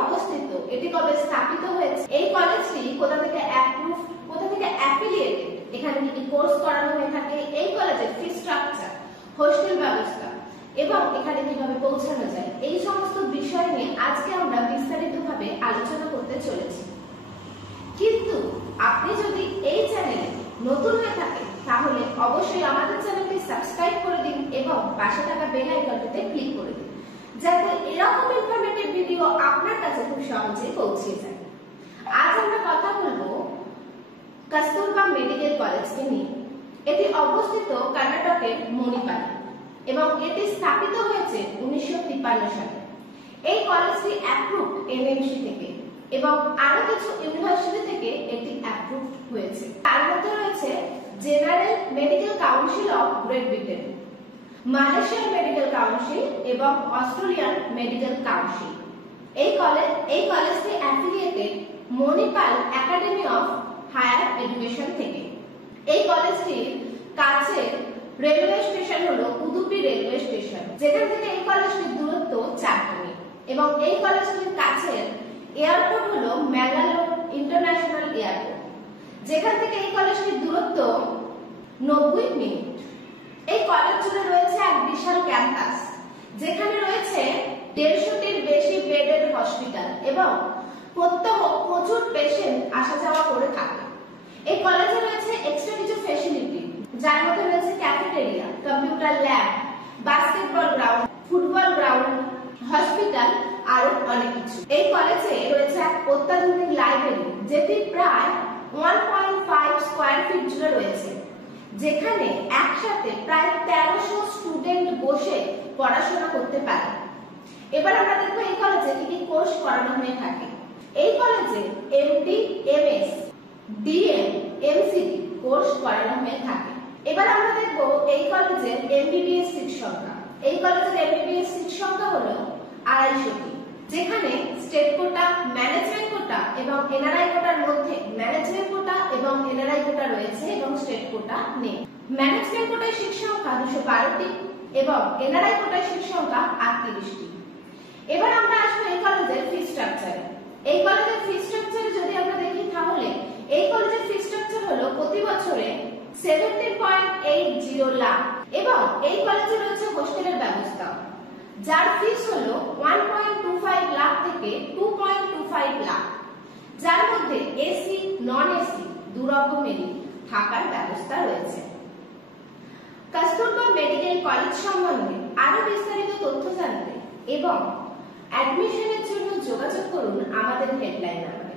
অবস্থিত, এটি কবে স্থাপিত হয়েছে, এই কলেজটি কোথা থেকে অ্যাপ্রুভ, কোথা থেকে অ্যাফিলিয়েটেড, এখানে কি কি কোর্স করানো হয়ে থাকে, এই কলেজের ফি স্ট্রাকচার, হোস্টেল ব্যবস্থা এবং এখানে কিভাবে পৌঁছানো যায়, এই সমস্ত বিষয় নিয়ে আজকে আমরা বিস্তারিতভাবে আলোচনা করতে চলেছি। কিন্তু আপনি যদি এই চ্যানেলে নতুন হয়ে থাকেন তাহলে অবশ্যই আমাদের চ্যানেলটি সাবস্ক্রাইব করে দিন এবং পাশে থাকা বেল আইকনটিতে ক্লিক করে দিন, যাতে এরকম ইনফরমেটিভ ভিডিও আপনার কাছে খুব সহজে পৌঁছে যায়। আজ আমরা কথা বলবো কস্তুরবা মেডিকেল কলেজকে নিয়ে। এটি অবস্থিত কর্ণাটকের মণিপালে এবং এটি স্থাপিত হয়েছে 1953 সালে। এই কলেজটি অ্যাপ্রুভড এনএমসি থেকে এবং আরো কিছু ইউনিভার্সিটি থেকে এটি অ্যাপ্রুভড হয়েছে। তার মধ্যে রয়েছে General Medical Council of Great Britain, Malaysian Medical Council এবং অস্ট্রেলিয়ান মেডিকেল কাউন্সিল। এই কলেজটি affiliated Manipal Academy of Higher Education থেকে। এই কলেজটির কাছে রেলওয়ে স্টেশন হলো উদুপি রেলওয়ে স্টেশন, যেখান থেকে এই কলেজটির দূরত্ব 4 কিমি এবং এই কলেজটির কাছে এয়ারপোর্ট হলো ম্যাঙ্গালোর ইন্টারন্যাশনাল এয়ারপোর্ট, যেখান থেকে এই কলেজটির দূরত্ব 90 মিনিট। এই কলেজ জুড়ে রয়েছে এক বিশাল ক্যাম্পাস, যেখানে রয়েছে 150টির বেশি বেডের হসপিটাল এবং প্রত্যহ প্রচুর পেশেন্ট আসা যাওয়া করে থাকে। এই কলেজে রয়েছে এক্সট্রা কিছু ফ্যাসিলিটি, যার মধ্যে রয়েছে cafeteria, computer lab, basketball ground, football ground, hospital আরো অনেক কিছু। এই কলেজে রয়েছে এক অত্যাধুনিক লাইব্রেরি, যেটি প্রায় 1.5 স্কয়ার ফিট জুড়ে রয়েছে, যেখানে একসাথে প্রায় 1300 স্টুডেন্ট বসে পড়াশোনা করতে পারে। এবার আমরা দেখব এই কলেজে কি কি কোর্স করানো হয়ে থাকে। এই কলেজে MD, MS, DM, MCD course করানো হয়ে থাকে। এবার আমরা দেখব এই কলেজের এমবিবিএস সিট সংখ্যা। এই কলেজের এমবিবিএস সিট সংখ্যা হলো 250টি, যেখানে স্টেট কোটা, ম্যানেজমেন্ট কোটা এবং এনআরআই কোটার মধ্যে ম্যানেজমেন্ট কোটা এবং এনআরআই কোটা রয়েছে এবং স্টেট কোটা নেই। ম্যানেজমেন্ট কোটায় সিট সংখ্যা 212টি এবং এনআরআই কোটায় সিট সংখ্যা 38টি। এবার আমরা আসবো এই কলেজের ফি স্ট্রাকচারে। এই কলেজের ফি স্ট্রাকচারে যদি আমরা দেখি তাহলে এই কলেজের ফি স্ট্রাকচার হলো প্রতি বছরে 17.80 লাখ এবং এই কলেজে রয়েছে হোস্টেলের ব্যবস্থা, যার ফিস হলো 1.25 লাখ থেকে 2.25 লাখ, যার মধ্যে এসি, নন এসি দু রকমেরই থাকার ব্যবস্থা রয়েছে। কস্তুরবা মেডিকেল কলেজ সম্বন্ধে আরো বিস্তারিত তথ্য জানতে এবং অ্যাডমিশনের জন্য যোগাযোগ করুন আমাদের হেল্পলাইন নাম্বারে।